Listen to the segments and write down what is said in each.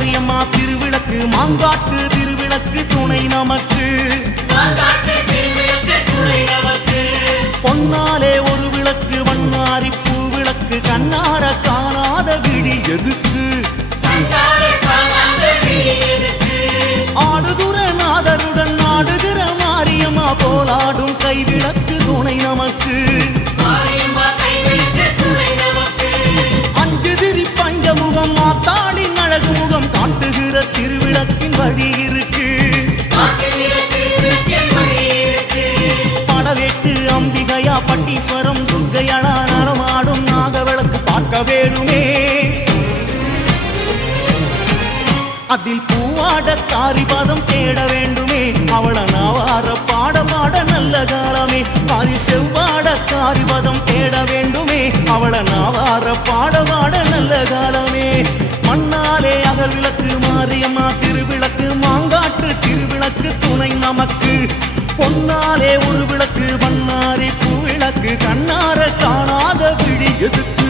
மாரியம்மா திருவிளக்கு மாங்காட்டு திருவிளக்கு துணை நமக்கு பொன்னாலே ஒரு விளக்கு வண்ணாரி பூ விளக்கு கண்ணார காணாத விடி எதுக்கு ஆடுதுற நாதருடன் ஆடுகிற மாரியம்மா போலாடும் கைவிளக்கு துணை நமக்கு அஞ்சு திரி பஞ்சமுகம் மாத்தாடின் அழகு முகம் காட்டுகிற திருவிளக்கின் வழி இருக்கு படவேட்டு அம்பிகையா பட்டீஸ்வரம் துர்க்கையடா நடமாடும் நாகவிளக்கு பார்க்க வேணுமே அதில் பூவாட காரிபாதம் தேட வேண்டுமே அவள நாவார பாட பாட நல்ல காலமே அதில் செவ்வாட காரிபாதம் தேட வேண்டுமே அவள நாவார பாட பாட நல்ல காலமே மண்ணாலே அகல் விளக்கு மாரியம்மா திருவிளக்கு மாங்காட்டு திருவிளக்கு துணை நமக்கு பொன்னாலே ஒரு விளக்கு வண்ணாரி பூ விளக்கு கண்ணார காணாத விழி எதுக்கு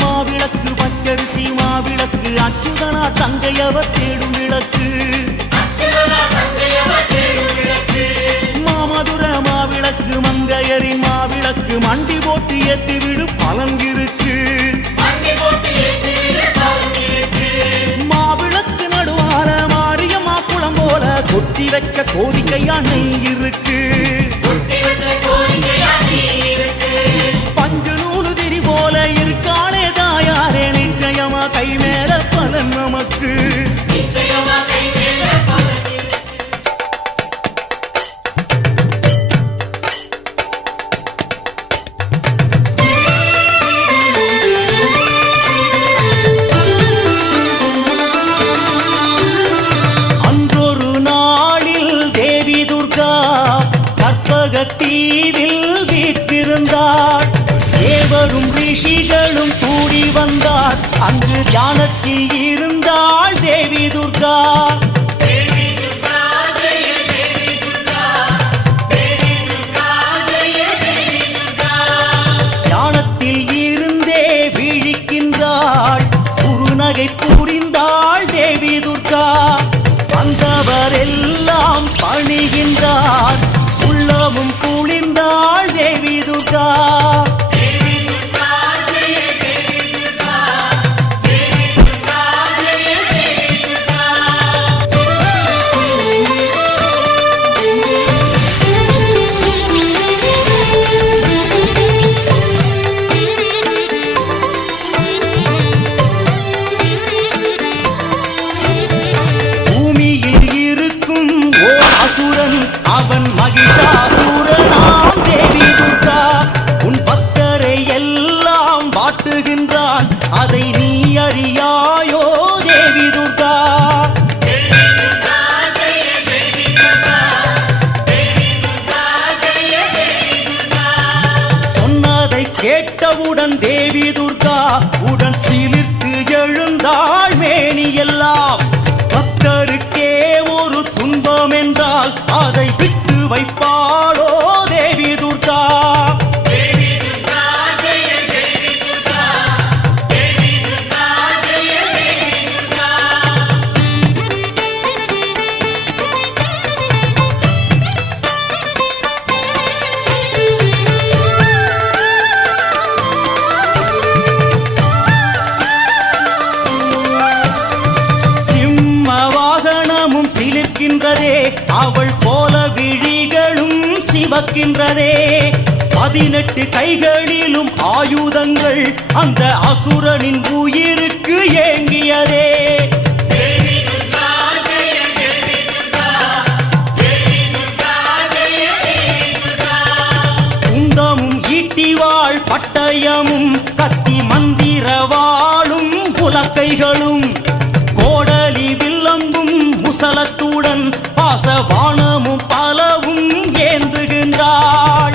மாவிளக்கு பச்சரிசி மாவிளக்கு அச்சுதனா தங்கையவ தேடும் விளக்கு மாமதுர மாவிளக்கு மங்கையரின் மாவிளக்கு மண்டி போட்டு ஏத்தி விடு பலங்கிருக்கு மாவிளக்கு நடுவார மாரியம்மா குளம் போல கொட்டி வச்ச கோரிக்கையா நெய் இருக்கு பஞ்சு நூலு திரி போல இருக்காளே தாயாரே நிச்சயமா கை மேல பலன் நமக்கு அன்றொரு நாளில் தேவி துர்கா கற்பகத்தீவில் வீற்றிருந்தாள் தேவரும் ரிஷிகளும் கூடி வந்தார் அங்கு தியானத்தில் இருந்தாள் தேவி துர்கா தியானத்தில் இருந்தே விழிக்கின்றாள் குறுநகை புரிந்தாள் தேவி துர்கா வந்தவரெல்லாம் பணிகின்றார் உள்ளமும் குளிர்ந்தாள் தேவி துர்கா அவன் மகிஷாசுரனாம் தேவி துர்கா உன் பக்தரை எல்லாம் வாட்டுகின்றான் அதை நீ அறியாயோ தேவி துர்கா சொன்னதை கேட்டவுடன் தேவி துர்கா உடன் சிலிர்த்து எழுந்தாள் மேனி எல்லாம் பக்தருக்கே ஒரு துன்பம் என்றால் அதை விட்டு வைப்பாளோ தேவி துர்கா சிலிர்க்கின்றதே அவள் போல விழிகளும் சிவக்கின்றதே 18 கைகளிலும் ஆயுதங்கள் அந்த அசுரனின் உயிருக்கு ஏங்கியதே குந்தமும் ஈட்டிவாள் பட்ட கைகளும் கோடலி வில்லம்பும் முசலத்துடன் பாசவானமும் பலவும் ஏந்துகின்றாள்.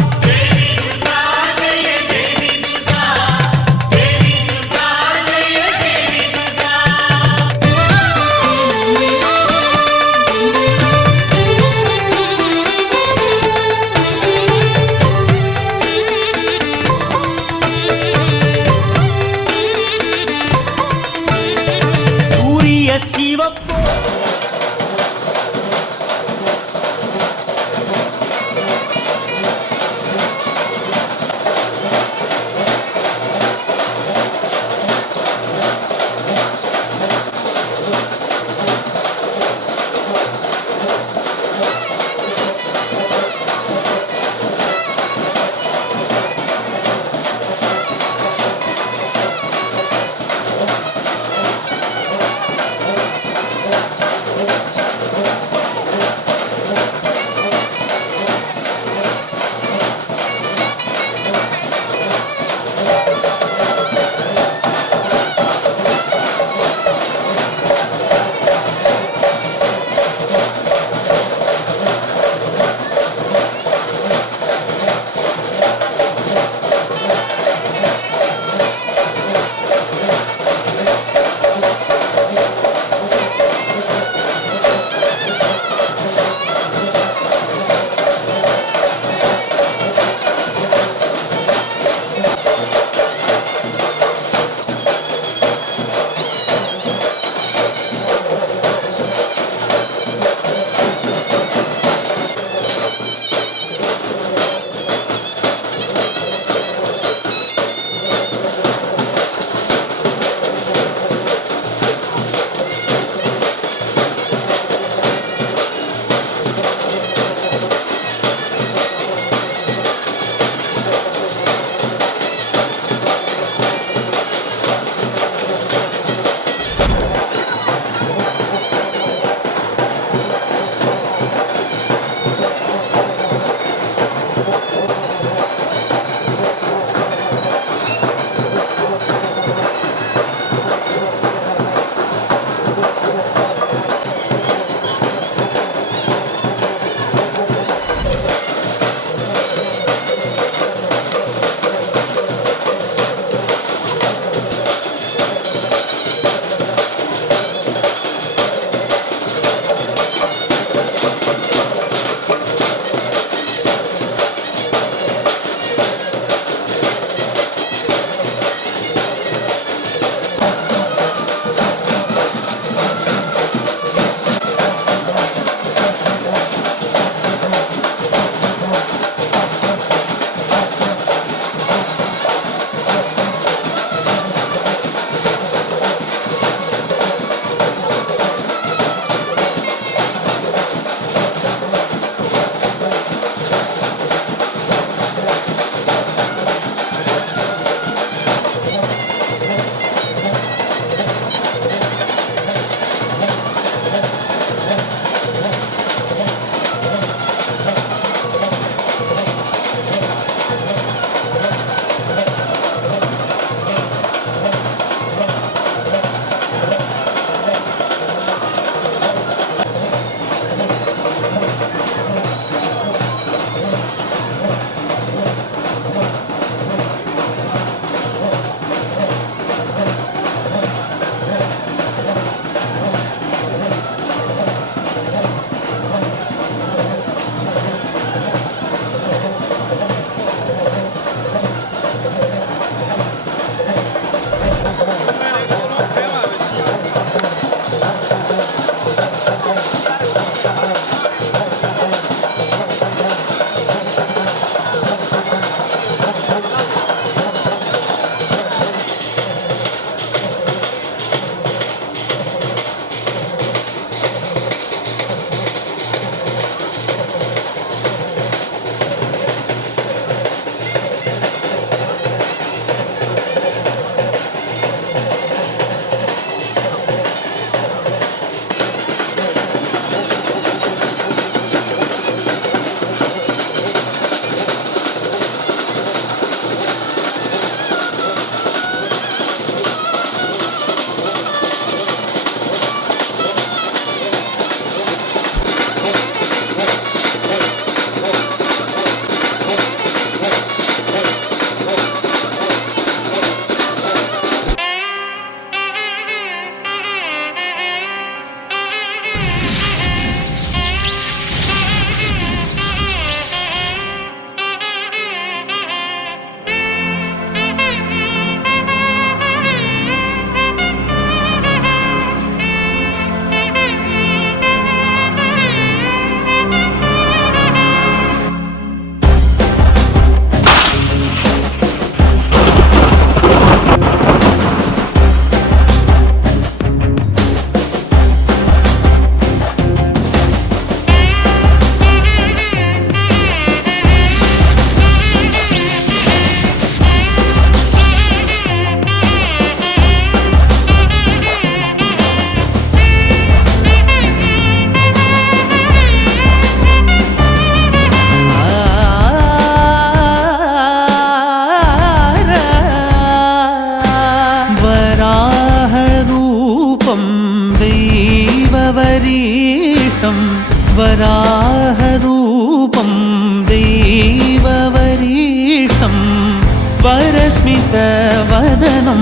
स्मितवदनं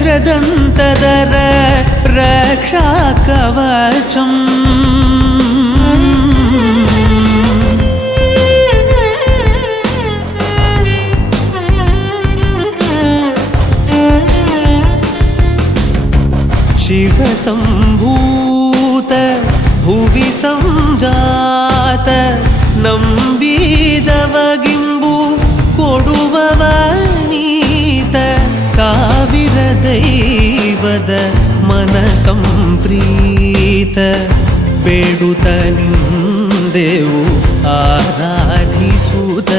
वज्रदन्तधर रक्षाकवचम् शिवसम्भूत भुवि संजात ನಂಬಿದವಗಿಂಬು ಕೊಡುವವನೀತ ಸಾವಿರ ದೈವದ ಮನ ಸಂಪ್ರೀತ ಬೇಡುತ್ತ ನಿಂದೆವು ಆರಾಧಿಸುತ್ತ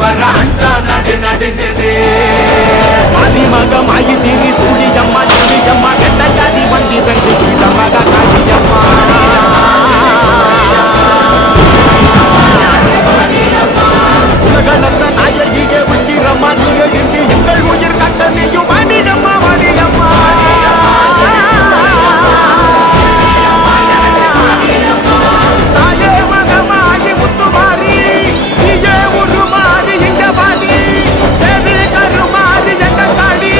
வர அண்டா நடுங்குது மதிமகமாயி திரி சூழியம்மா சூழியம்மா கெட்ட ஜாதி வண்டி ரெண்டு மக காளியம்மா உலகளந்த நாயகியே உக்கிரம்மா நீங்க இன்றி எங்கள் உயிர் கட்ட நீயும் வாணியம்மா வாணியம்மா தாயே மகமாகி முத்துமாரி நீயே உருமாறி இங்க வாடி தேவி கருமாறி எங்க காடி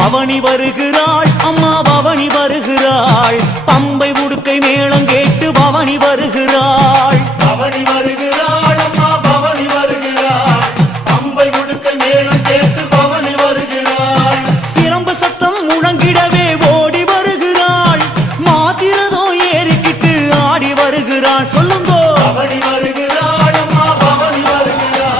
பவனி வருகிறாள் அம்மா பவனி வருகிறாள் பம்பை உடுக்கை மேளம் கேட்டு பவனி வருகிறாள் பவனி வருகிறாள் அம்மா பவனி வருகிறாள் பம்பை உடுக்கை மேளம் கேட்டு பவனி வருகிறாள் சிரம்பு சத்தம் முழங்கிடவே ஓடி வருகிறாள் மாசிரதம் ஏறிக்கிட்டு ஆடி வருகிறாள் சொல்லுங்கோ பவனி வருகிறாள் அம்மா பவனி வருகிறாள்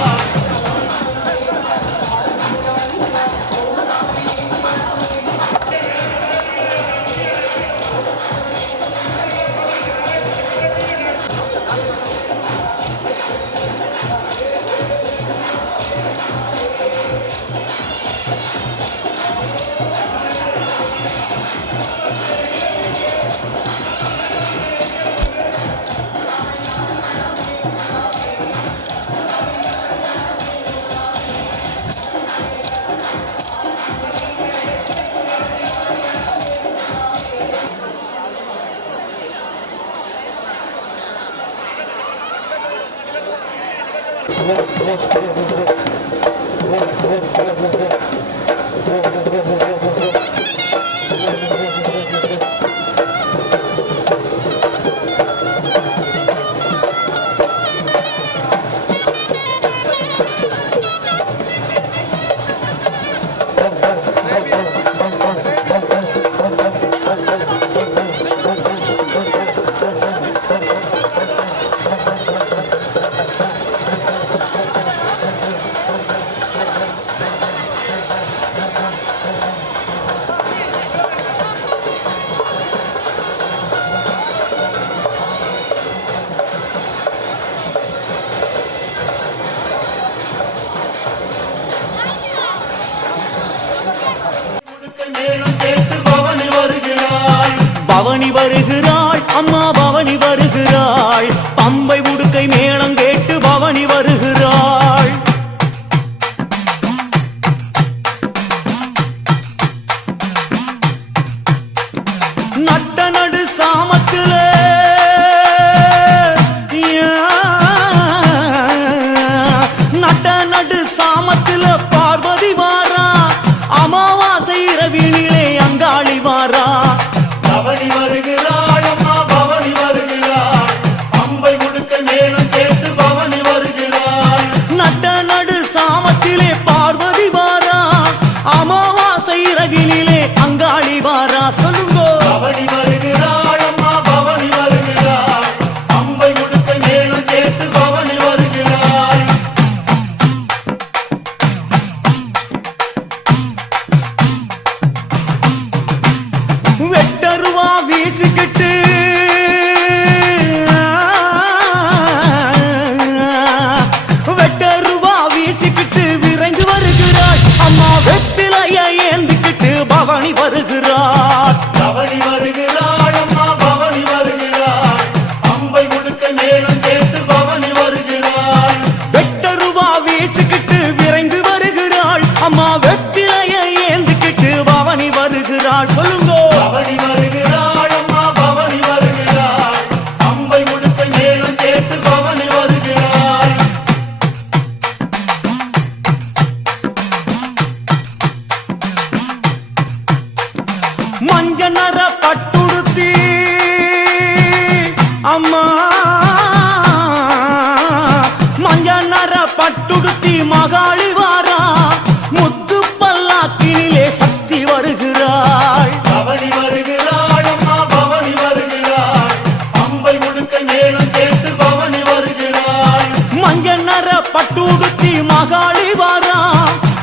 பவனி வருகிறாள் அம்மா பவனி வருகிறாள் பம்பை உடுக்கை மேளம் கேட்டு பவனி வருகிறாள் நட்ட நடு சாமத்துல நட்ட நடு சாமத்துல பார்வதி வாரா அமாவாசை இரவினிலே அங்காளி வாரா பவனி வருகிறாள் அம்மா பவனி வருகிறாள் பம்பை உடுக்கை மேளம் கேட்டு பவனி வருகிறாள் நட்ட நடு சாமத்திலே பார்வதி வாரா அமாவாசை இரவினிலே அங்காளி வாரா சொல்லுங்கோ பவனி வருகிறாள் அம்மா பவனி வருகிறாள் பம்பை உடுக்கை மேளம் கேட்டு பவனி வருகிறாள் வெட்டருவா வீசிக்கிட்டு வெட்டருவா வீசிக்கிட்டு விரைந்து வருகிறாள் அம்மா வெப்பிலைய ஏந்திக்கிட்டு பவனி வருகிறாள் பவனி வருகிறாள் அம்மா பவனி வருகிறாள் பம்பை உடுக்கை மேளம் கேட்டு பவனி வருகிறாள் வெட்டருவா வீசிக்கிட்டு விரைந்து வருகிறாள் அம்மா வெப்பிலைய ஏந்திக்கிட்டு பவனி வருகிறாள் சொல்லுங்கோ பவனி வருகிறாள் அம்மா பவனி வருகிறாள் பம்பை உடுக்கை மேளம் கேட்டு பவனி வருகிறாள் மஞ்ச நர பட்டுடுத்தி அம்மா மஞ்ச நர பட்டுடுத்தி மகாளி வாரா முத்து பல்லாக்கினிலே சக்தி வருகிறாள் பவனி வருகிறாள் அம்மா பவனி வருகிறாள் பம்பை உடுக்கை மேளம் கேட்டு பவனி வருகிறாள் மஞ்ச நர பட்டுடுத்தி மகாளி வாரா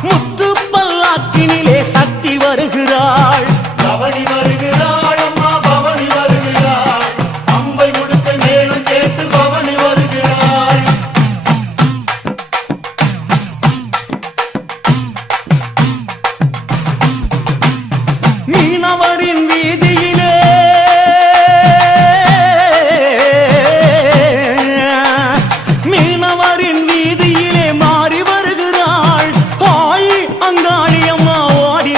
முத்து பல்லாக்கினிலே சக்தி வருகிறாள் பவனி வருகிறாள் அம்மா பவனி வருகிறாள் பம்பை உடுக்கை மேளம் கேட்டு பவனி வருகிறாள் மீனவரின் வீதியிலே மீனவரின் வீதியிலே மாறி வருகிறாள் ஆயி அங்காளி அம்மா ஓடி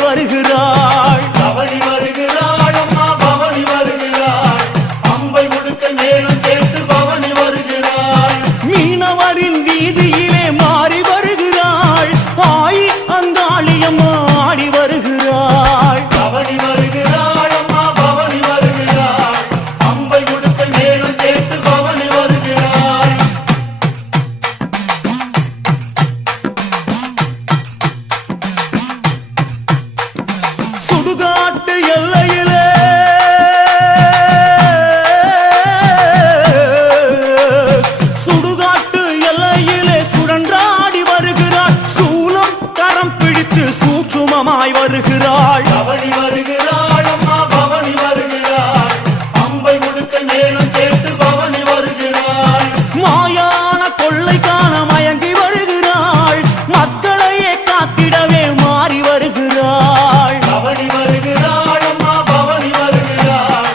பவளமாய் வருகிறாள். பவனி வருகிறாள் அம்மா பவனி வருகிறாள். அம்பை முடுக்க மேலும் கேட்டு பவனி வருகிறாள். மாயான கொள்ளை காண மயங்கி வருகிறாள். மக்களையே காத்திடவே மாறி வருகிறாள். பவனி வருகிறாள் அம்மா பவனி வருகிறாள்.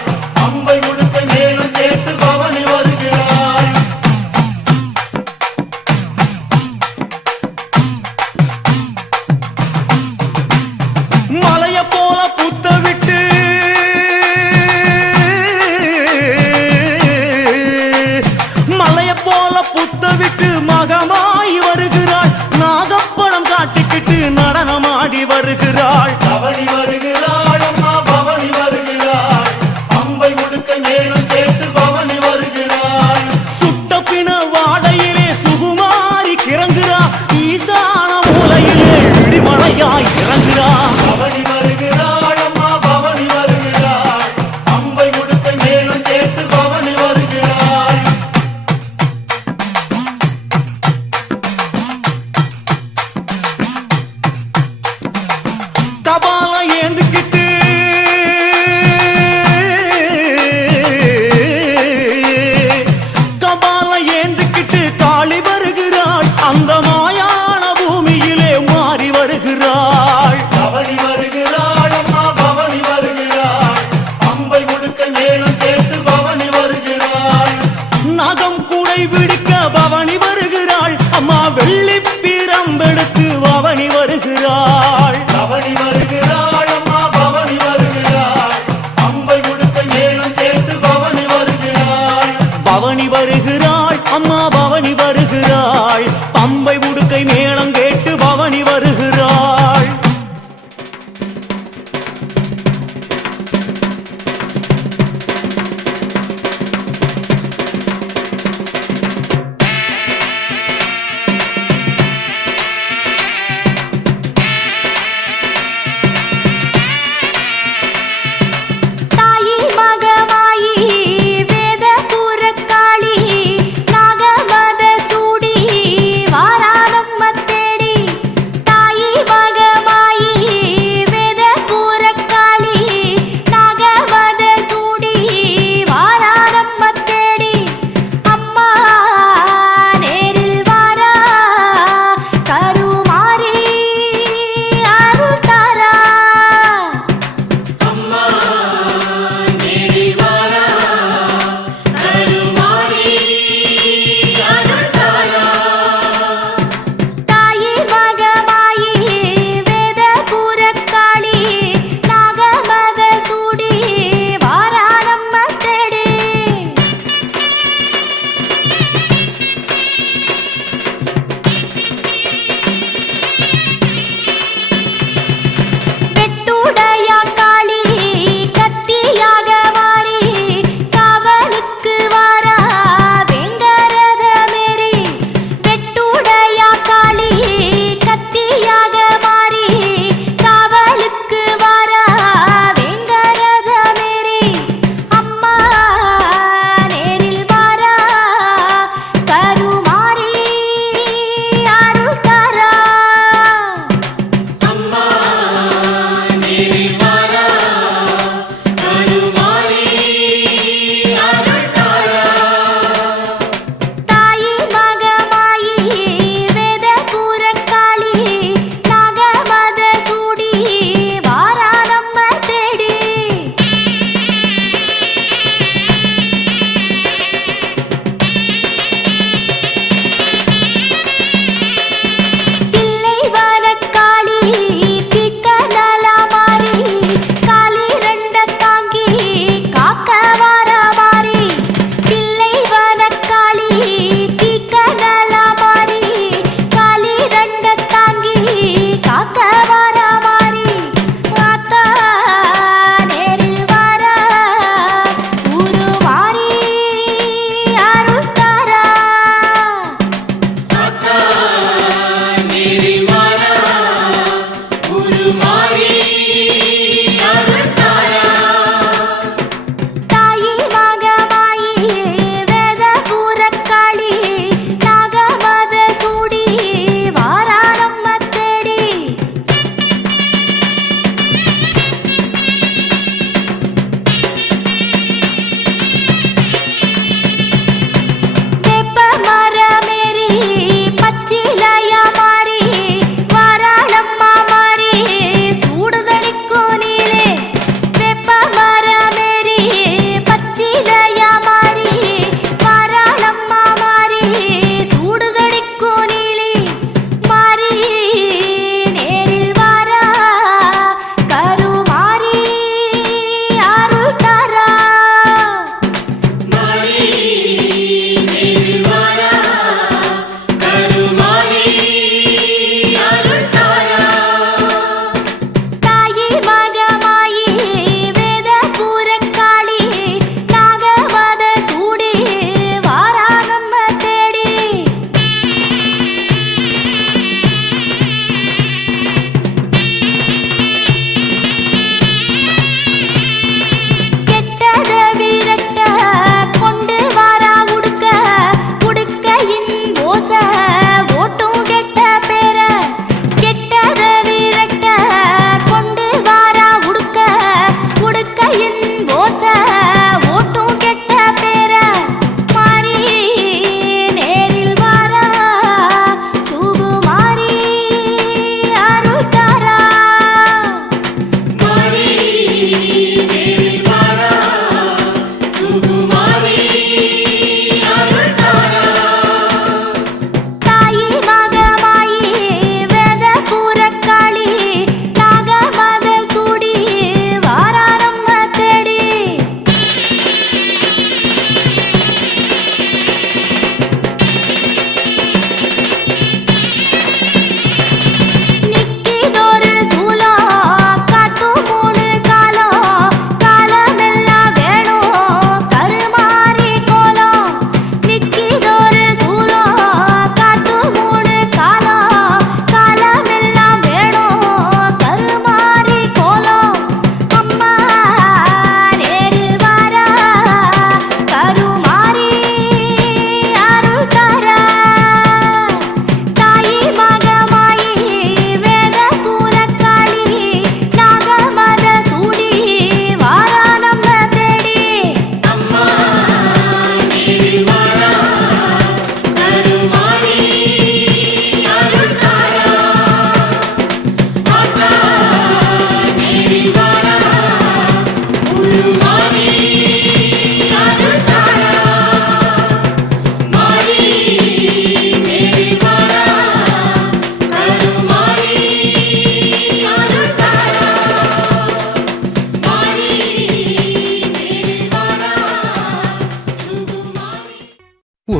அம்பை முடுக்க மேலும் கேட்டு பவனி வருகிறாள். மலைய போல புத்த விட்டு மலைய போல புத்த விட்டு மகமாய் வருகிறாள். நாகப்படம் காட்டிக்கிட்டு நடனமாடி வருகிறாள். பவனி வருகிறாள் அம்மா பவனி வருகிறாள். அம்பை முடுக்க மேலும் கேட்டு பவனி வருகிறாள். சுட்ட பிண வாடையிலே சுகுமாரி கிறங்குறா. ஈசான மூலையிலே இடிமழையாய் இறங்குறா. பவனி வருகிறாள் அம்மா பவனி வருகிறாள். அம்பை முடுக்க மேலும் கேட்டு பவனி வருகிறாள். கபாலம் ஏந்துக்கிட்டு கபாலம் ஏந்துக்கிட்டு காளி வருகிறாள். அந்த மாயான பூமியிலே மாறி வருகிறாள். பவனி வருகிறாள் அம்மா பவனி வருகிறாள். அம்பை முடுக்க மேலும் கேட்டு பவனி வருகிறாள். நகம் கூடை பிடிக்க பவனி வருகிறாள். அம்மா வெள்ளி பிரம்பெடுத்து பவனி வருகிறாள். பவனி வருகிறாள் அம்மா பவனி வருகிறாள். அம்பை முடுக்க மேலும் கேட்டு பவனி வருகிறாள். பவனி வருகிறாள். அம்மா பவனி வருகிறாள். பம்பை முடுக்கை மேளம் கேட்டு பவனி வருகிறாள். தாயி மகமாயி வேத புறக்காளி நாகமத சூடி வாராதம்ம தேடி. தாயி மகமாயி வேத புறக்காளி நாகமத சூடி வாராதம்ம தேடி. அம்மா நேரில் வாரா கருமாரி அருள் தாரா. தாயி மகமாயி வேத புறக்காளி நாகமத சூடி வாராதம்ம தேடி. வெட்டுடையா காளி கத்தியாக மாறி காவலுக்கு வாரா வெங்கரத மேரி. வெட்டுடையா காளி கத்தியாக மாறி காவலுக்கு வாரா வெங்கரத மேரி. அம்மா நேரில் வாரா கருமாரி அருள் தாரா. தாயி மகமாயி வேத புறக்காளி நாகமத சூடி வாராதம்ம தேடி. தில்லை வனக்காளி திக்க நலா மாறி காளி ரெண்ட தாங்கி காக்க வார மாறி. தில்லை வனக்காளி திக்க நலா மாறி காளி ரெண்ட தாங்கி காக்க வார மாறி. ஆத்தா நேரில் வாரா உருமாறி அருள் தாரா. தாயி மகமாயி வேத புறக்காளி நாகமத சூடி வாராதம்ம தேடி.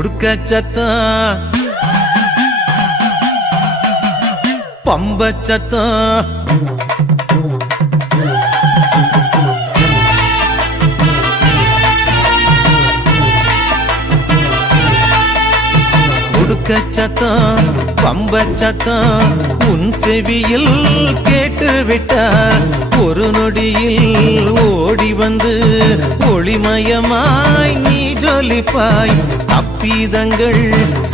உடுக்க சத்தம் பம்ப சத்தம் உடுக்க சத்தம் பம்ப சத்தம் உன் செவியில் கேட்டுவிட்டார் ஒரு நொடியில் ஓடி வந்து ஒளிமயமாய் நீ ஜொலிப்பாய் தப்பீதங்கள்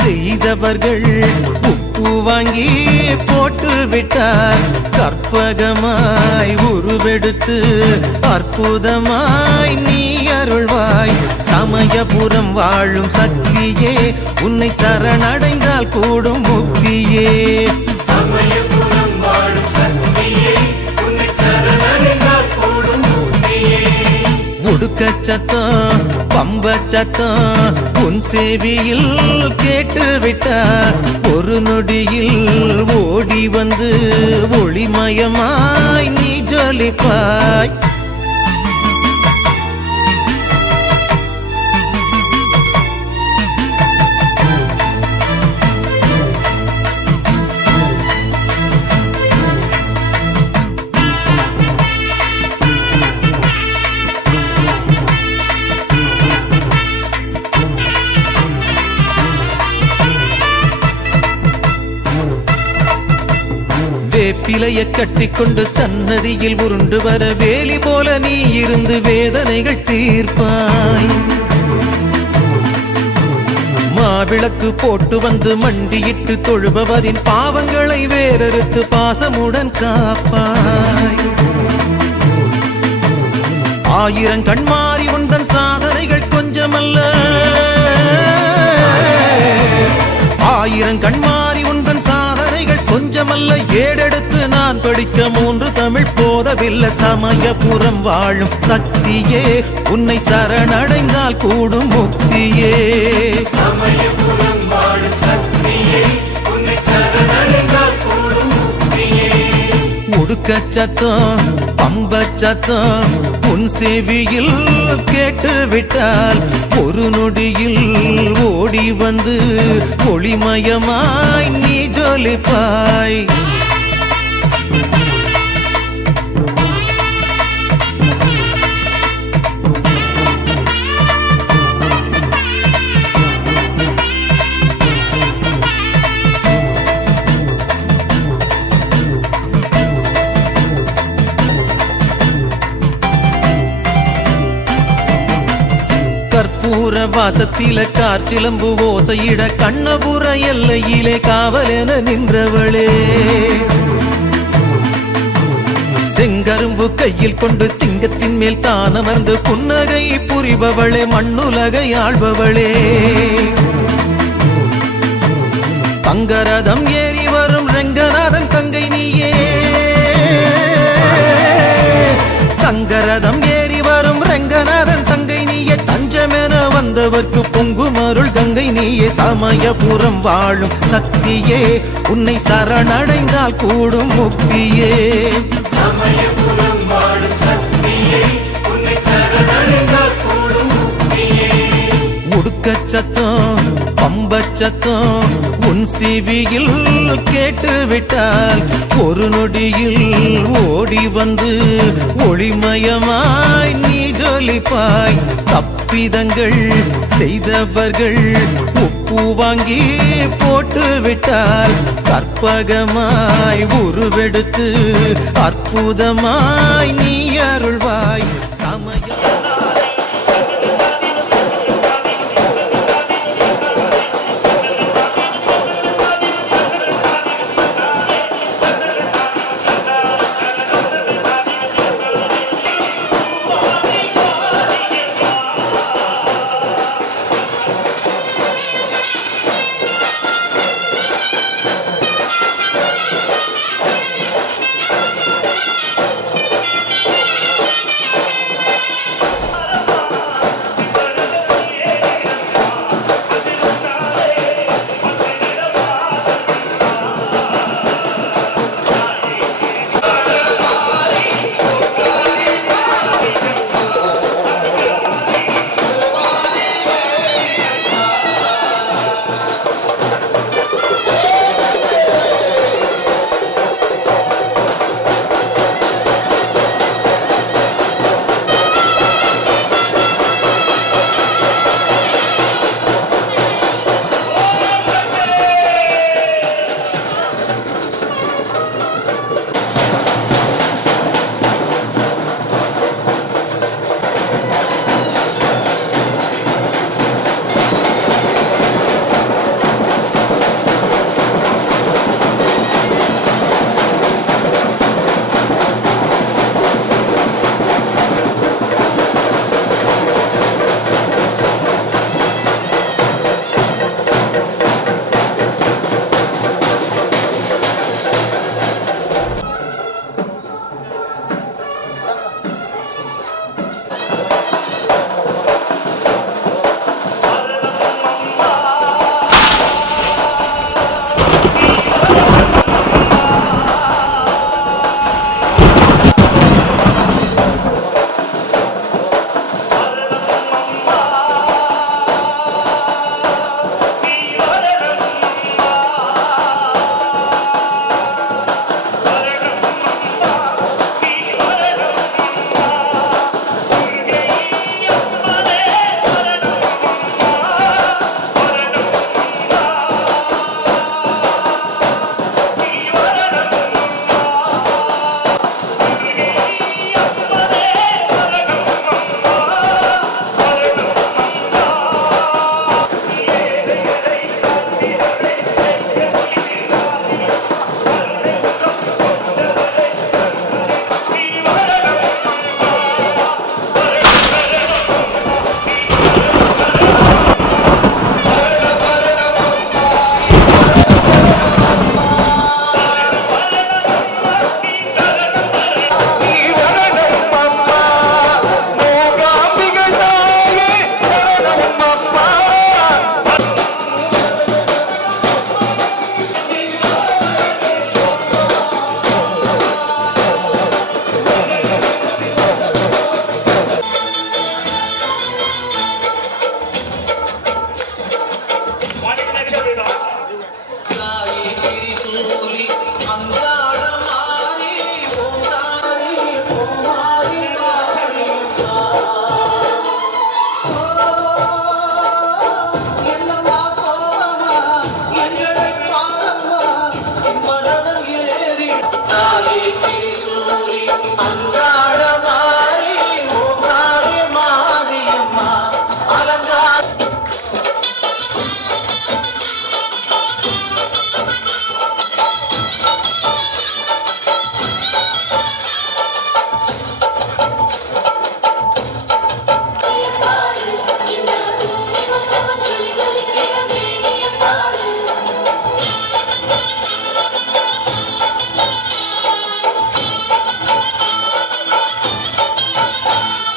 செய்தவர்கள் உப்பு வாங்கி போட்டு விட்டார் கற்பகமாய் உருவெடுத்து அற்புதமாய் நீ அருள்வாய் சமயபுரம் வாழும் சக்தியே உன்னை சரணடைந்தால் கூடும் முக்தியே சமயபுரம் வாழும் சக்தியே உன்னை சரணடைந்தால் கூடும் முக்தியே உடுக்க சத்தம் பம்ப சத்தம் உன் சேவியில் கேட்டுவிட்டார் ஒரு நொடியில் ஓடி வந்து ஒளிமயமாய் நீ ஜொலிப்பாய் வேப்பிலைய கட்டிக்கொண்டு சன்னதியில் உருண்டு வர வேலி போல நீ இருந்து வேதனைகள் தீர்ப்பாய் மாவிளக்கு போட்டு வந்து மண்டியிட்டு தொழுபவரின் பாவங்களை வேறறுத்து பாசமுடன் காப்பாய் ஆயிரம் கண்மாறி உந்தன் சாதனைகள் கொஞ்சமல்ல ஆயிரம் கண்மாறி உந்தன் சாதனைகள் கொஞ்சமல்ல ஏடெடுத்து நான் படிக்க 3 தமிழ் போதவில்லை சமயபுரம் வாழும் சக்தியே உன்னை சரணடைந்தால் கூடும் முக்தியே சமயபுரம் வாழும் சக்தியே உன்னை சரணடைந்தால் கூடும் முக்தியே உடுக்க சத்தம் பம்ப சத்தம் உன் செவியில் கேட்டுவிட்டால் ஒரு நொடியில் ஓடி வந்து ஒளிமயமாய் நீ ஜொலிப்பாய் கற்பூர வாசத்தில கார்ச்சிலம்பு ஓசையிட கண்ணபுர எல்லையிலே காவலென நின்றவளே செங்கரும்பு கையில் கொண்டு சிங்கத்தின் மேல் தான் அமர்ந்து புன்னகை புரிபவளே மண்ணுலகை ஆள்பவளே தங்கரதம் ஏறி வரும் ரங்கநாதன் தங்கை நீயே தங்கரதம் ஏறி வரும் ரங்கநாதன் தங்கை நீயே தஞ்சமென வந்தவர்க்கு பொங்கும் அருள் கங்கை நீயே சமயபுரம் வாழும் சக்தியே உன்னை சரணடைந்தால் கூடும் முக்தியே சமயபுரம் வாழும் சக்தியே உன்னை சரணடைந்தால் கூடும் முக்தியே உடுக்க சத்தம் பம்ப சத்தம் உன் செவியில் கேட்டுவிட்டால் ஒரு நொடியில் ஓடி வந்து ஒளிமயமாய் நீ ஜொலிப்பாய் தப்பிதங்கள் செய்தவர்கள் உப்பு வாங்கி போட்டு விட்டால் கற்பகமாய் உருவெடுத்து அற்புதமாய் நீ அருள்வாய் சமய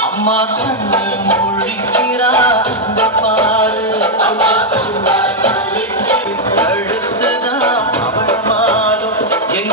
அம்மா கண்ணு முழிக்கிறா அந்த பாரு அழுதுதான் அவள் மாறும் எங்க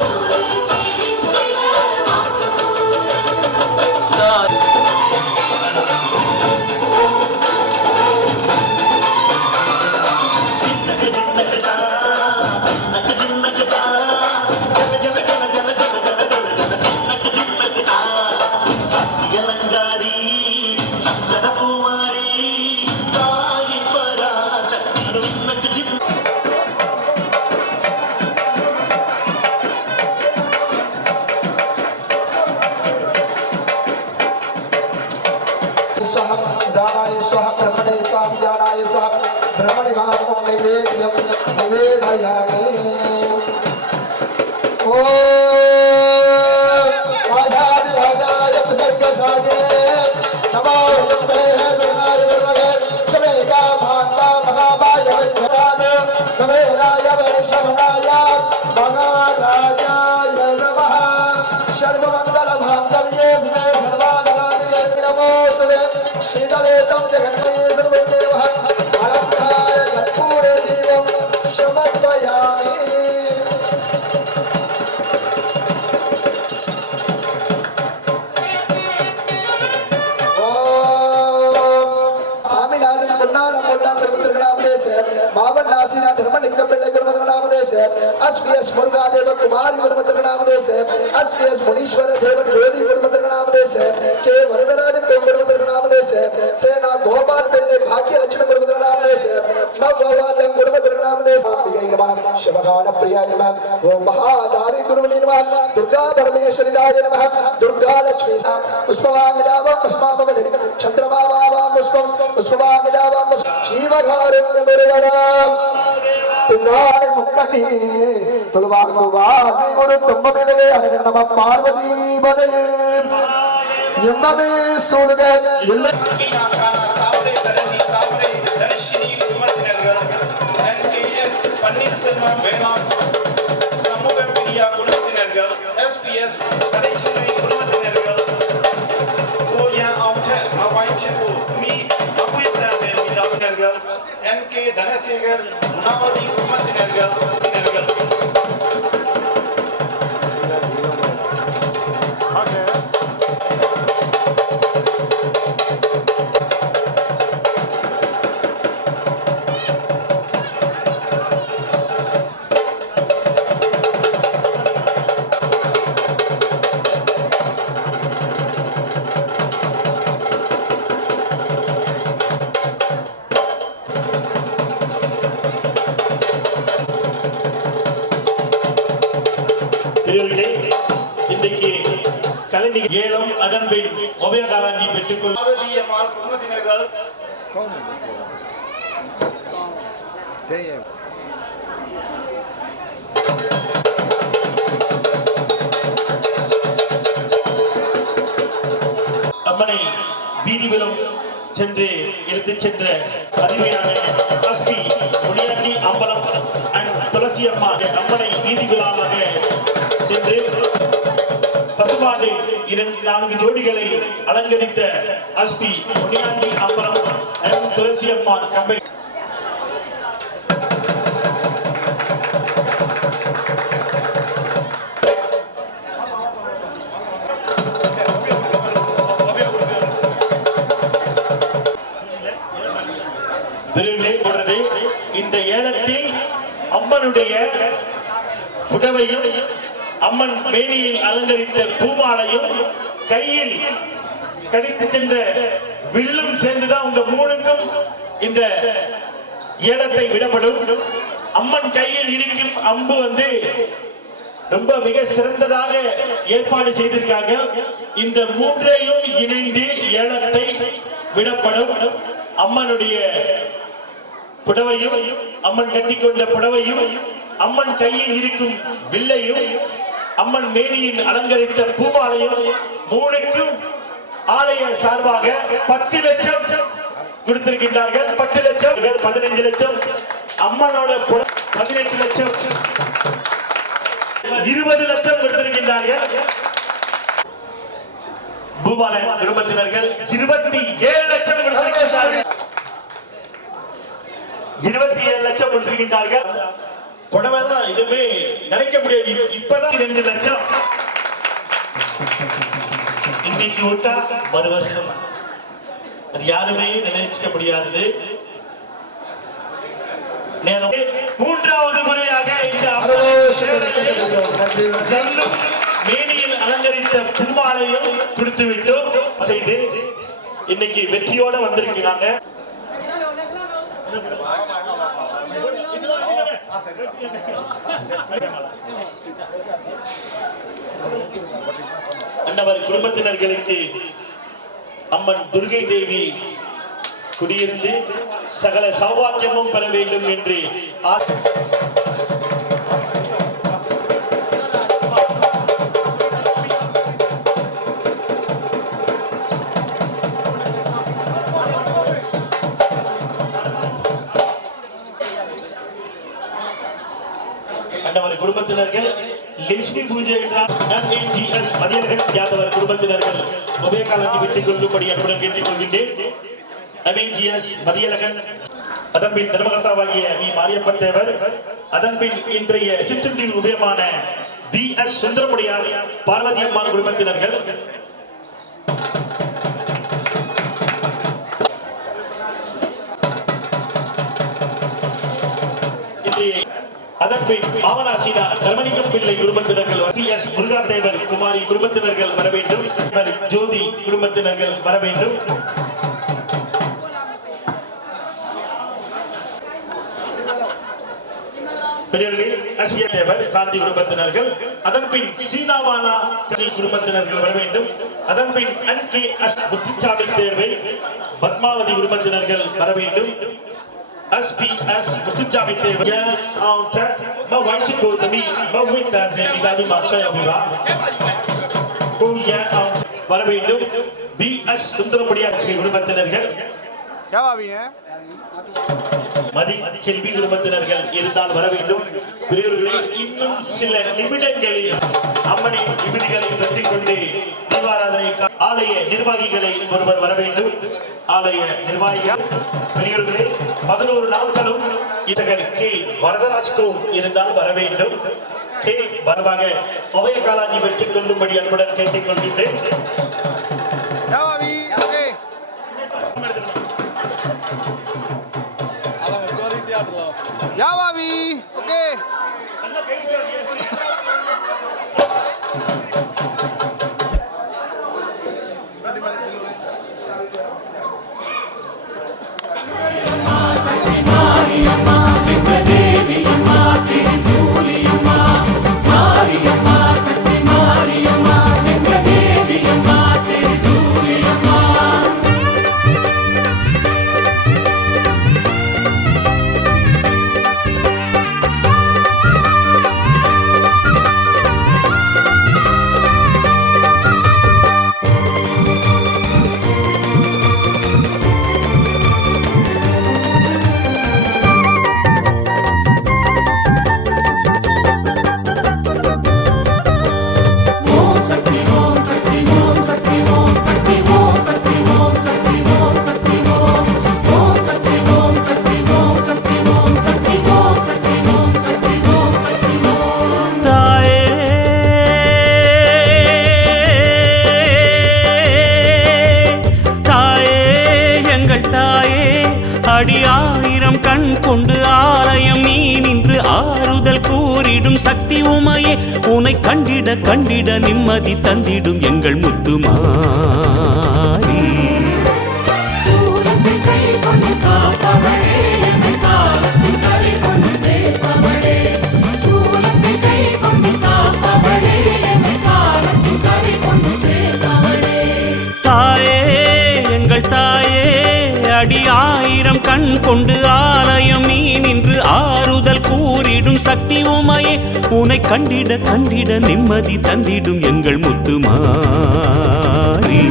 दानाय स्वाहा ब्रह्मणे स्वाहा ज्ञानाय स्वाहा ब्रह्मणे महामं नैवेद्यं निवेदयामि ॐ आजादिराजाय प्रसर्गसाजे नमो यम्बे विनाय विमले तमे कामान्ता महामाय वज्राद तमे राय वैष्णवनाय महाराजाय नमः सर्वमङ्गलमाङ्गल्ये शिवे सर्वाङ्गलानि नमोस्तुते शीतलेतं जगन्मेश्वरदेवः अलङ्कार कर्पूरे दीपं समर्पयामि स्वामीनाथन पुन्नारम मुन्ना प्रभुत्र नाम देश मावन नासीना धर्मलिंगम पिल्लै गुरुमत्र नाम देश अस्पीएस मुरुगादेव कुमारी गुरुमत्र नाम देश अस्पीएस मुनीश्वर देव ज्योति गुरुमत्र नाम देश के वरदराज गुरुमत्र नाम देश सेना गोपाल पिल्लै भाग्य लक्ष्मी गुरुमत्र नाम देश मववादं गुरुमत्र नाम देश नमः शिवगान प्रियाय नमः ओम महादारी गुरुमणि नमः दुर्गा परमेश्वरिदाय नमः दुर्गा लक्ष्मी पुष्पवांगदावं पुष्पामवधि चंद्रमावावां पुष्पं पुष्पवांगदावं जीवधारं गुरुवराम तुंगाणि मुक्कटी तुलवागुवागि गुरु तुम्बमिले हरे नमः पार्वती बदे यम्मे सूलगे तावरे धरणी तावरे दर्शिनी कुमतिनगर NKS பன்னீர்செல்வம் வேளாண் சமூக மீடியா குழுமத்தினர்கள் SPS கடைச்செல்வி குழுமத்தினர்கள் கோயா ஆப்ஜெ அவாய்ச்செப்பு மீ அபுயத்தாதே மீதாவினர்கள் NK தனசேகர் குணாவதி குழுமத்தினர்கள் இன்றைக்கு கலை ஏலம் அதன் பின் உபயகாலாஞ்சி பெற்றுக்கொள் அவதியமால் குடும்பத்தினர்கள் அம்மனை வீதிவிலும் சென்று எடுத்துச் சென்ற அருமையான எஸ்பி முனியாண்டி அம்பலம் அண்ட் துளசி அம்மா அம்மனை வீதி விழாவாக சென்று பசுமாடு 4 ஜோடிகளை அலங்கரித்த எஸ்பி முனியாண்டி அம்பலம் அண்ட் துளசி அம்மா கம்பெனி இந்த ஏலத்தில் அம்மனுடைய புடவையும் அம்மன் மேனியில் அலங்கரித்த பூமாலையும் கையில் கடித்து சென்ற வில்லும் சேர்ந்துதான் உங்க மூணுக்கும் இந்த ஏலத்தை விடப்படும். அம்மன் கையில் இருக்கும் அம்பு ரொம்ப மிக சிறந்ததாக ஏற்பாடு செய்திருக்காங்க. இந்த மூன்றையும் இணைந்து ஏலத்தை விடப்படும். அம்மனுடைய புடவையும், அம்மன் கட்டிக்கொண்ட புடவையும், அம்மன் கையில் இருக்கும் வில்லையும், அம்மன் மேனியின் அலங்கரித்த பூமாலையும் மூணுக்கும் ஆலய சார்பாக 10 லட்சம் கொடுத்திருக்கின்றார்கள். 10 லட்சம், 15 லட்சம், அம்மனோட 18 லட்சம், 20 லட்சம் கொடுத்திருக்கின்றார்கள். பூபாலன் குடும்பத்தினர்கள் 27 லட்சம் கொடுத்திருக்கின்றார்கள். 27 லட்சம் கொடுத்திருக்கின்றார்கள். புடவை தான் இதுவே நினைக்க முடியாது. இப்பதான் 2 லட்சம். இன்னைக்கு விட்டா மறு வருஷம் அது யாருமே நினைச்சுக்க முடியாதது. நேரம் மூன்றாவது முறையாக இந்த மேனியில் அலங்கரித்த பூமாலையும் கொடுத்து விட்டோம் செய்து இன்னைக்கு வெற்றியோட வந்திருக்கிறாங்க. அன்னவர் குடும்பத்தினர்களுக்கு அம்மன் துர்கை தேவி குடியிருந்து சகல சௌபாக்கியமும் பெற வேண்டும் என்று அன்னவர் குடும்பத்தினர்கள் லட்சுமி பூஜை என்றால் MAGS மதியழகன் யாதவர் குடும்பத்தினர்கள் உபயகாலத்தை விட்டுக் கொள்ளும்படி அன்புடன் கேட்டுக் கொள்கின்றேன். MAGS மதியழகன், அதன்பின் தர்மகர்த்தாவாகிய வி மாரியப்பன் தேவர், அதன்பின் இன்றைய சிற்றுண்டி உபயமான BS சுந்தரமுடியார் பார்வதி அம்மான் குடும்பத்தினர்கள், அதன்பின் பாவனாசீனா தர்மலிங்கம் பிள்ளை குடும்பத்தினர்கள், எஸ் முருகாதேவர் குமாரி குடும்பத்தினர்கள் வர வேண்டும். ஜோதி குடும்பத்தினர்கள் வர வேண்டும். பெரியவர்களே சாந்தி குடும்பத்தினர்கள், அதன்பின் சீனாவானா குடும்பத்தினர்கள் வர வேண்டும். அதன்பின் NKS முத்துச்சாமி தேர்வை பத்மாவதி குடும்பத்தினர்கள் வர வேண்டும். SPS முத்துச்சாமி தேவை வாய்ச்சி போதமி இதாதி மாஸ்டர் அபிவா வர வேண்டும். BS சுந்தரமுடியார் குடும்பத்தினர்கள், மதி செல்வி குடும்பத்தினர்கள் இருந்தால் வர வேண்டும். பெரியவர்களே, இன்னும் சில நிமிடங்களில் அம்மனின் விபதிகளை பற்றிக் கொண்டு தீபாராதனை ஆலய நிர்வாகிகளை ஒருவர் வர வேண்டும். ஆலய நிர்வாகிகள் பெரியவர்களே 11 நாட்களும் இதற்கு வரதராஜ்கும் இருந்தால் வர வேண்டும். வரவாக உபய காலாஞ்சி வெற்றிக் கொள்ளும்படி அன்புடன் கேட்டுக் கொள்கின்றேன். அடி ஆயிரம் கண் கொண்டு ஆலயம் நீ நின்று ஆறுதல் கூறிடும் சக்தி உமையே, உனை கண்டிட கண்டிட நிம்மதி தந்திடும் எங்கள் முத்துமாரி. காப்பவளே கொண்டு ஆலயம் நீ நின்று ஆறுதல் கூறிடும் சக்தி உமையே உன்னை கண்டிட கண்டிட நிம்மதி தந்திடும் எங்கள் முத்துமாரி.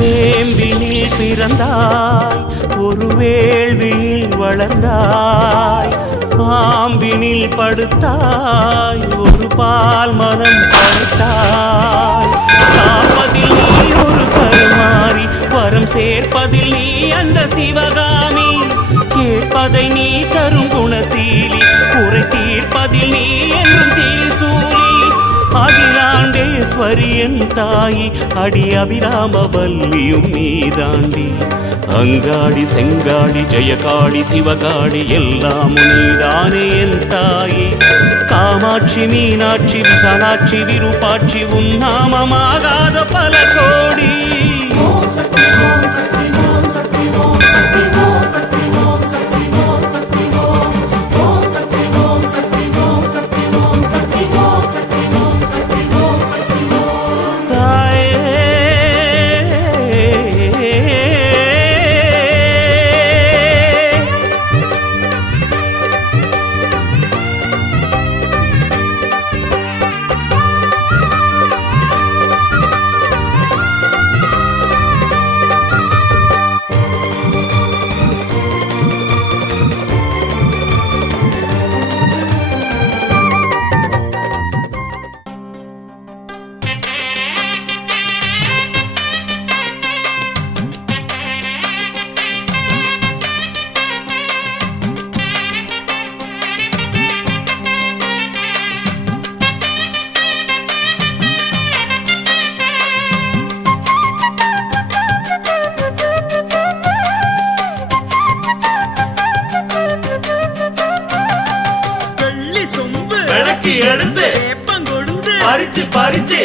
வேம்பினில் பிறந்தாய் ஒரு வேள்வியில் வளர்ந்தாய் பாம்பினில் படுத்தாய் ஒரு பால் மனம் படைத்தாய் காப்பதில் நீ ஒரு கருமாறி வரம் சேர்ப்பதில் நீ அந்த சிவகாமி கேட்பதை நீ தரும் குணசீலி குறை தீர்ப்பதில் நீ என்றும் திரிசூலி அகிலாண்டேஸ்வரி என் தாயி அடி அபிராம வல்லியும் நீதாண்டி அங்காடி செங்காடி ஜெயகாடி சிவகாடி எல்லாம் நீதானே என் தாயி காமாட்சி மீனாட்சி விசாலாட்சி விருப்பாட்சி உன் நாமமாகாத பல கோடி. எடுத்து பறிச்சு பறிச்சு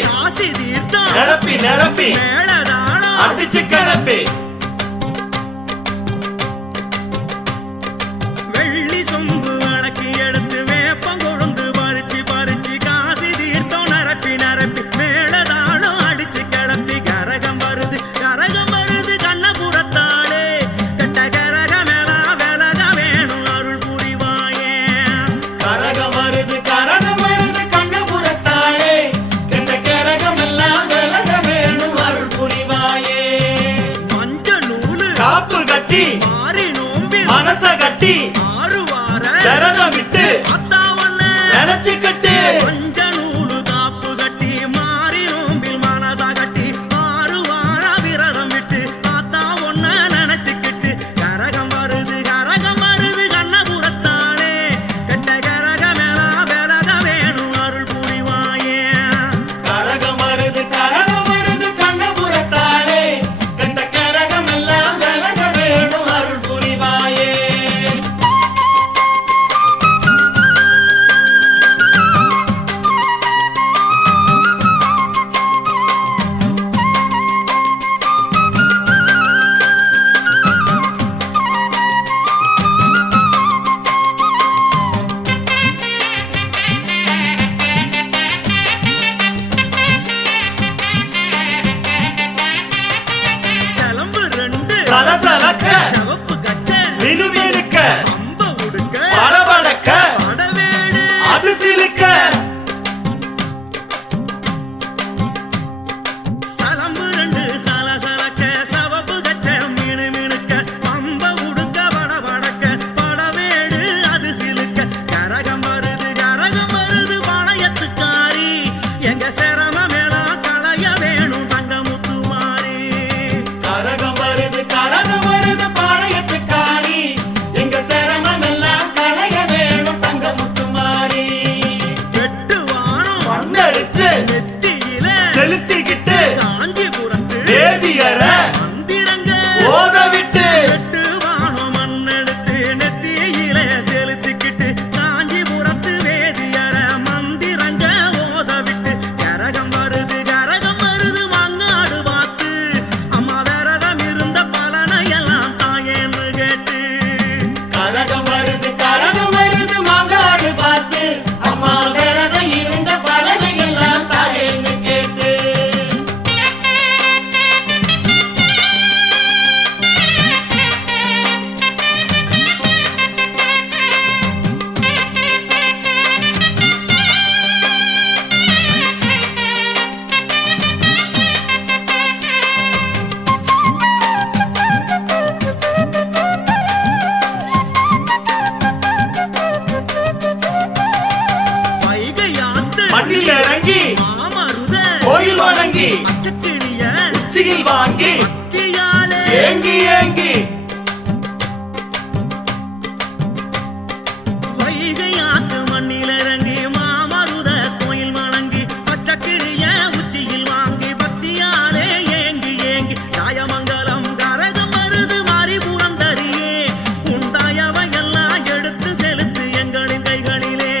நிரப்பி நிரப்பி அடிச்சு கிளப்பி வெள்ளி சொம்பு வடக்கு எடுத்து வேப்பம் கொழுந்து பறிச்சு பறிச்சு காசி தீர்த்தம் நிரப்பி நிரப்பி மேளதாளம் அடிச்சு கிளப்பி கரகம் வருது கண்ணபுரத்தாளே கட்ட கரகமெலா விலக வேணும் அருள் புரிவாயே. கரகம் வருது கண்ணபுரத்தாளே கட்ட கரகமெல்லாம் விலக வேணும் அருள் புரிவாயே. மஞ்ச நூலு காப்பு கட்டி மாறி நோம்பி மனச கட்டி 6 வார விரதம் விட்டு அத்தாவண்ணே நினைச்சுக்கிட்டு மஞ்ச நூலு காப்பு கட்டி மாறி நோம்பில் மனச கட்டி 6 வார விரதம் விட்டு அத்தா ஒன்ன நினைச்சுக்கிட்டு கரகம் வருது கண்ணபுரத்தாளே கட்ட கரகமெலா விலக வேணும் அருள் புரிவாயே. கரகம் வருது கண்ணபுரத்தாளே கட்ட கரகமெல்லாம் விலக வேணும் அருள் புரிவாயே. வாங்கி ஏங்கி ஏங்கி வைகையாத்து மண்ணில் இறங்கி மாமருத கோயில் வணங்கி பச்சக்கிரிய உச்சியில் வாங்கி பக்தியாலே ஏங்கி ஏங்கி தாயமங்கலம் கரகம் வருது மாறி புறந்தறியே உண்டாயவை எல்லாம் எடுத்து செலுத்து எங்களின் கைகளிலே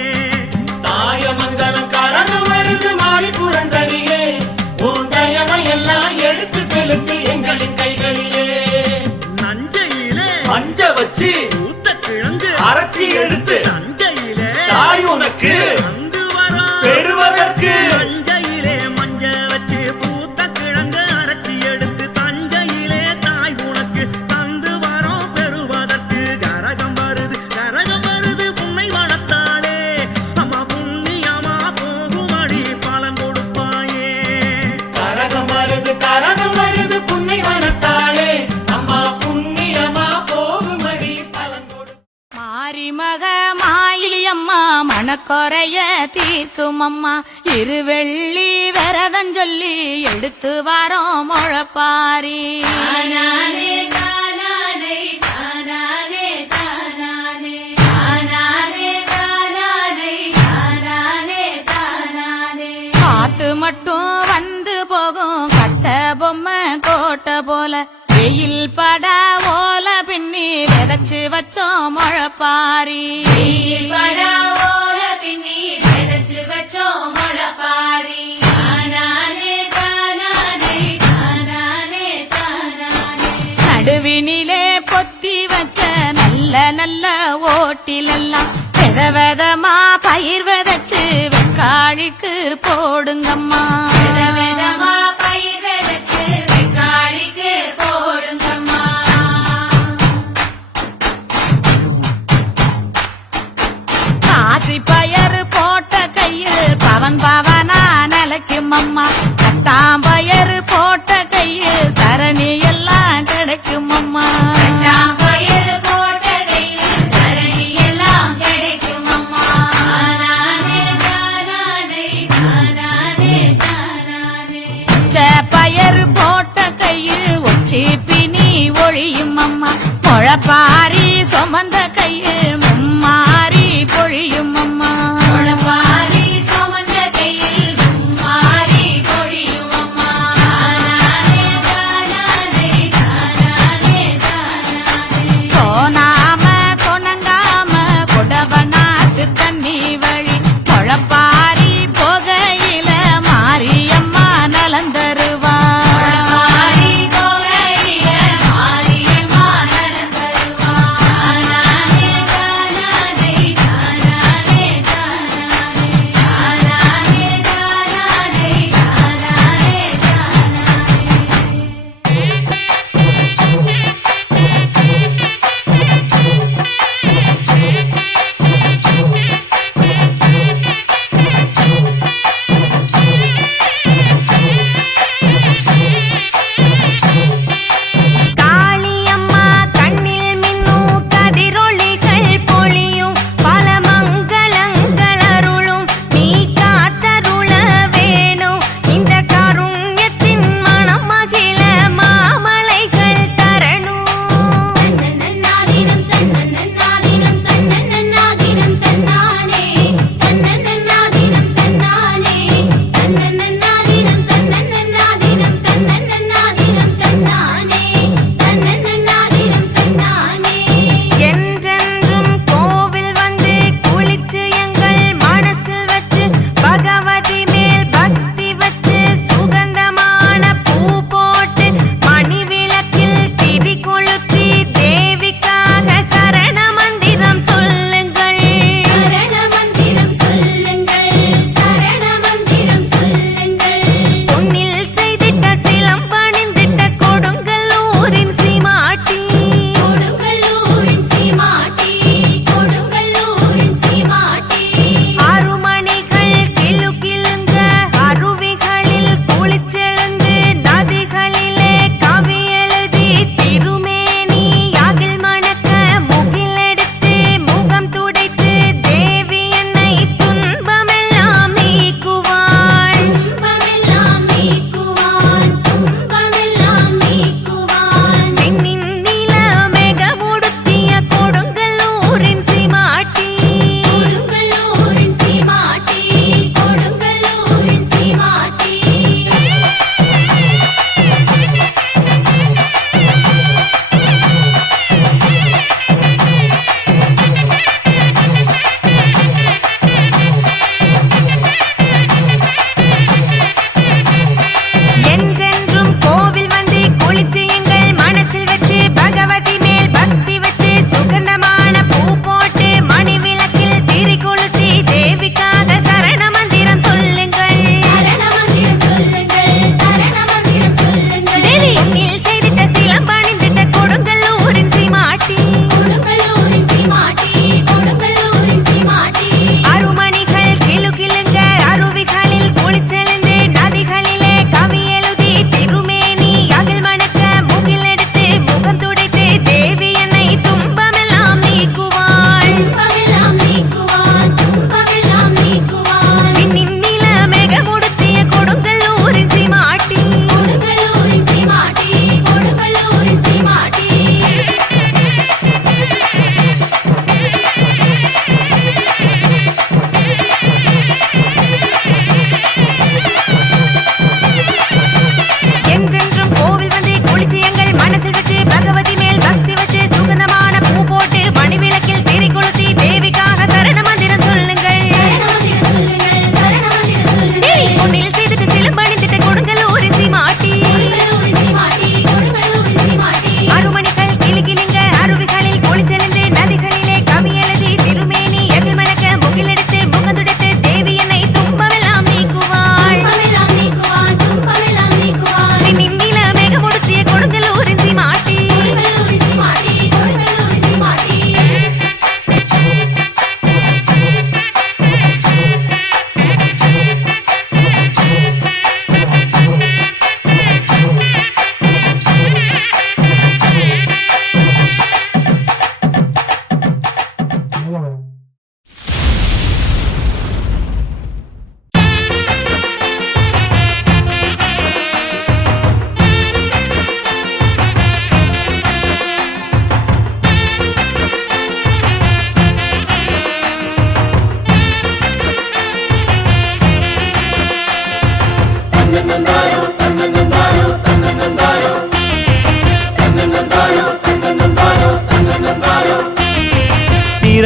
தாயமங்கலம் கரகம் வருது மாறி புறந்தறியே உன் தயவை எல்லாம் எடுத்து செலுத்து எங்களின் கைகளிலே நஞ்சையிலே மஞ்ச வச்சு ஊத்த கிழங்கு அரைச்சி எடுத்து நஞ்சையிலே தாய் உனக்கு வந்து வரும் பெறுவதற்கு தஞ்சையிலே மஞ்ச வச்சு பூத்த கிழங்கு அரைச்சி எடுத்து தஞ்சையிலே தாய் உனக்கு தந்து வரோம் பெறுவதற்கு கரகம் வருது புன்னை வளர்த்தாளே அம்மா புண்ணியமா போகுமடி பலன் கொடுப்பாயே கரகம் வருது புன்னை வனத்தாளே அம்மா புண்ணியமா போகுமடி பலன் கொடு மாரிமக மாயிலியம்மா மனக்குறைய தீர்க்கும் அம்மா இருவெள்ளி விரதம் சொல்லி எடுத்து வரோம் முழப்பாரி தானானே தானானே தானானே தானானே தானானே தானானே தானானே தானானே காத்து மட்டும் வந்து போகும் கட்ட பொம்மை கோட்டை போல வெயில் பட ஓல பின்னி விதைச்சு வச்சோம் முழப்பாரி வெயில் பட ஓல பின்னி விதைச்சு வச்சோம் முழப்பாரி தானானே தானானே தானானே தானானே நடுவினிலே பொத்தி வச்ச நல்ல நல்ல ஓட்டிலெல்லாம் விதமா பயிர் விதைச்சு வெக்காளிக்கு போடுங்கம்மா விதமா பயிர் விதைச்சு வெக்காளிக்கு போடுங்கம்மா காசி பயறு போட்ட கையில் பவன் பவனா நிலைக்கும் அம்மா கட்டாம்பயறு போட்ட கையில் தரணி எல்லாம் கிடைக்கும் அம்மா கட்டாம்பயறு போட்ட கையில் தரணி எல்லாம் கிடைக்கும் அம்மா தானானே தானானே தானானே தானானே பயறு போட்ட கையில் ஒச்சி பினி ஒழியும் அம்மா முழப்பாரி சுமந்த கையில் மும்மாரி பொழியும் அம்மா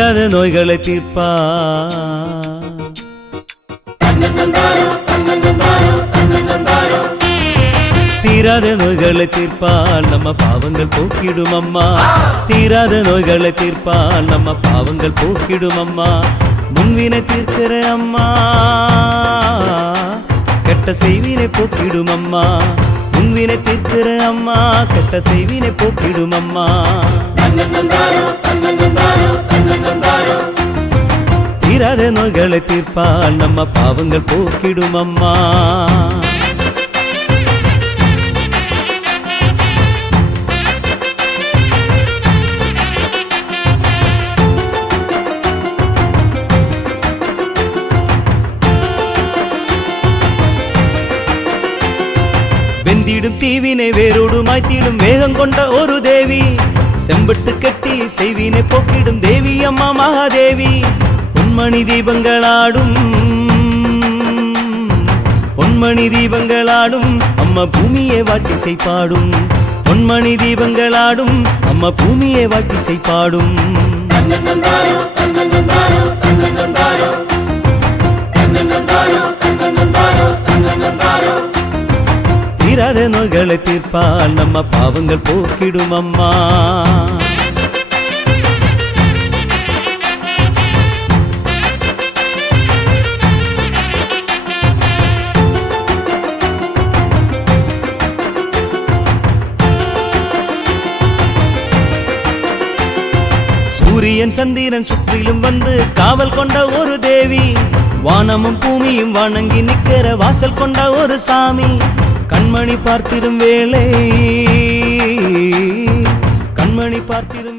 தீராத நோய்களை தீர்ப்பா தீராத நோய்களை தீர்ப்பால் நம்ம பாவங்கள் போக்கிடும் அம்மா தீராத நோய்களை தீர்ப்பால் நம்ம பாவங்கள் போக்கிடும் அம்மா முன்வினை தீர்க்கிற அம்மா கெட்ட செய்வினை போக்கிடும் அம்மா முன்வினை தீர்க்கிற அம்மா கெட்ட செய்வினை போக்கிடும் அம்மா தீராத நோய்களை தீர்ப்பால் நம்ம பாவங்கள் போக்கிடும் அம்மா வெந்திடும் தீவினை வேரோடு மாய்த்திடும் வேகம் கொண்ட ஒரு தேவி செம்பட்டு கட்டி செய்வினை போக்கிடும் தேவி அம்மா மகாதேவி பொன்மணி தீபங்களாடும் பொன்மணி தீபங்களாடும் அம்மா பூமியை வாட்டிசை பாடும் பொன்மணி தீபங்களாடும் அம்மா பூமியை வாட்டிசை பாடும் தீராத நோய்களை தீர்ப்பால் நம்ம பாவங்கள் போக்கிடும் அம்மா சூரியன் சந்திரன் சுற்றிலும் வந்து காவல் கொண்ட ஒரு தேவி வானமும் பூமியும் வணங்கி நிற்கிற வாசல் கொண்ட ஒரு சாமி கண்மணி பார்த்திரும் வேளை கண்மணி பார்த்திரும்